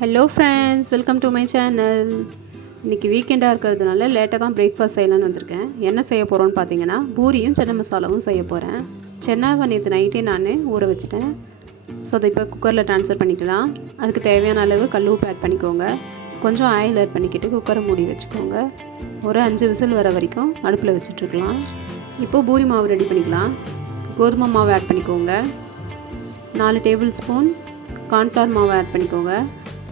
Hello friends, welcome to my channel. இன்றைக்கி வீக்கெண்டாக இருக்கிறதுனால லேட்டாக தான் பிரேக்ஃபாஸ்ட் செய்யலான்னு வந்திருக்கேன். என்ன செய்ய போகிறோன்னு பார்த்தீங்கன்னா, பூரியும் சென்னை மசாலாவும் செய்ய போகிறேன். சென்னாவை நேற்று நைட்டே நான் ஊற வச்சுட்டேன். ஸோ அதை இப்போ குக்கரில் ட்ரான்ஸ்ஃபர் பண்ணிக்கலாம். அதுக்கு தேவையான அளவு கல் உப்பு ஆட் பண்ணிக்கோங்க. கொஞ்சம் ஆயில் ஆட் பண்ணிக்கிட்டு குக்கரை மூடி வச்சுக்கோங்க. ஒரு 5 விசில் வர வரைக்கும் அடுப்பில் வச்சுட்ருக்கலாம். இப்போது பூரி மாவு ரெடி பண்ணிக்கலாம். கோதுமை மாவு ஆட் பண்ணிக்கோங்க. 4 டேபிள் ஸ்பூன் கார்ன்ஃப்ளவர் மாவு ஆட் பண்ணிக்கோங்க.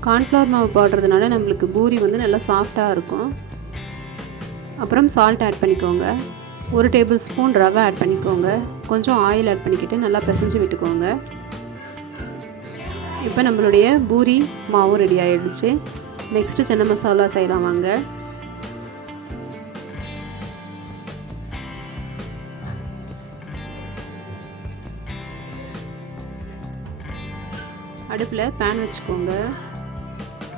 கார்ன்ஃப்ளவர் மாவு போடுறதுனால நம்மளுக்கு பூரி வந்து நல்லா சாஃப்டாக இருக்கும். அப்புறம் சால்ட் ஆட் பண்ணிக்கோங்க. 1 டேபிள் ஸ்பூன் ரவை ஆட் பண்ணிக்கோங்க. கொஞ்சம் ஆயில் ஆட் பண்ணிக்கிட்டு நல்லா பிசைஞ்சு விட்டுக்கோங்க. இப்போ நம்மளுடைய பூரி மாவும் ரெடி ஆகிடுச்சு. நெக்ஸ்ட்டு சென்னை மசாலா செய்யலாம் வாங்க. அடுப்பில் பேன் வச்சுக்கோங்க.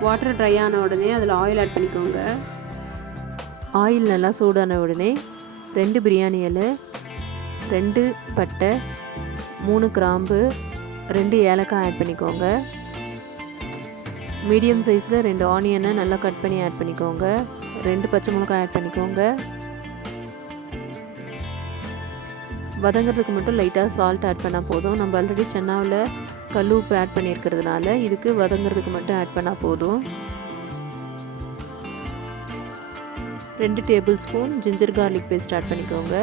வாட்டர் ட்ரை ஆன உடனே அதில் ஆயில் ஆட் பண்ணிக்கோங்க. ஆயில் நல்லா சூடான உடனே 2 பிரியாணி இலை, 2 பட்டை, 3 கிராம்பு, 2 ஏலக்காய் ஆட் பண்ணிக்கோங்க. மீடியம் சைஸில் 2 ஆனியனை நல்லா கட் பண்ணி ஆட் பண்ணிக்கோங்க. 2 பச்சை மிளகாய் ஆட் பண்ணிக்கோங்க. வதங்கிறதுக்கு மட்டும் லைட்டாக சால்ட் ஆட் பண்ணால் போதும். நம்ம ஆல்ரெடி சென்னாவில் கல் உப்பு ஆட் பண்ணியிருக்கிறதுனால இதுக்கு வதங்கிறதுக்கு மட்டும் ஆட் பண்ணால் போதும். 2 table spoon ginger garlic paste add பண்ணிக்கோங்க.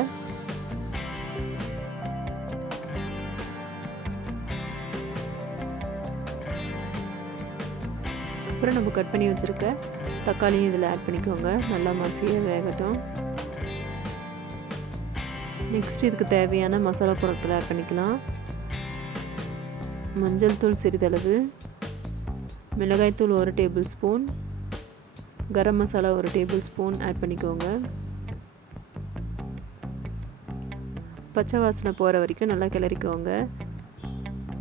அப்புறம் நம்ம கட் பண்ணி வச்சுருக்க தக்காளியும் இதில் ஆட் பண்ணிக்கோங்க. நல்லா மசிய வேகட்டும். நெக்ஸ்ட் இதுக்கு தேவையான மசாலா பொருட்களை ஆட் பண்ணிக்கலாம். மஞ்சள் தூள் சிறிதளவு, மிளகாய்த்தூள் 1 table spoon, garam masala 1 table spoon add பண்ணிக்கோங்க. பச்சை வாசனை போகிற வரைக்கும் நல்லா கிளறிக்கோங்க.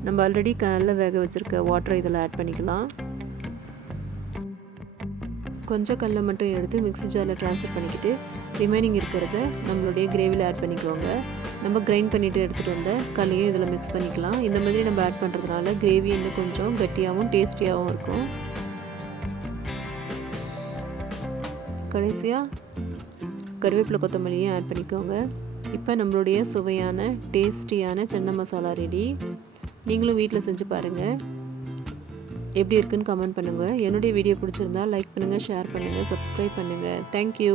நம்ம ஆல்ரெடி கல்ல வேக வச்சுருக்க வாட்டரை இதில் ஆட் பண்ணிக்கலாம். கொஞ்சம் கல்லை மட்டும் எடுத்து மிக்ஸி ஜாரில் ட்ரான்ஸ்ஃபர் பண்ணிக்கிட்டு ரிமைனிங் இருக்கிறத நம்மளுடைய கிரேவியில் ஆட் பண்ணிக்கோங்க. நம்ம கிரைண்ட் பண்ணிவிட்டு எடுத்துகிட்டு வந்த கல்லையும் இதில் மிக்ஸ் பண்ணிக்கலாம். இந்த மாதிரி நம்ம ஆட் பண்ணுறதுனால கிரேவி இன்னும் கொஞ்சம் கட்டியாகவும் டேஸ்டியாகவும் இருக்கும். கடைசியாக கருவேப்பிலை கொத்தமல்லியும் ஆட் பண்ணிக்கோங்க. இப்போ நம்மளுடைய சுவையான டேஸ்டியான சென்னை மசாலா ரெடி. நீங்களும் வீட்டில் செஞ்சு பாருங்கள். எப்படி இருக்குன்னு கமெண்ட் பண்ணுங்கள். என்னுடைய வீடியோ பிடிச்சிருந்தா லைக் பண்ணுங்கள், ஷேர் பண்ணுங்கள், சப்ஸ்கிரைப் பண்ணுங்கள். தேங்க்யூ.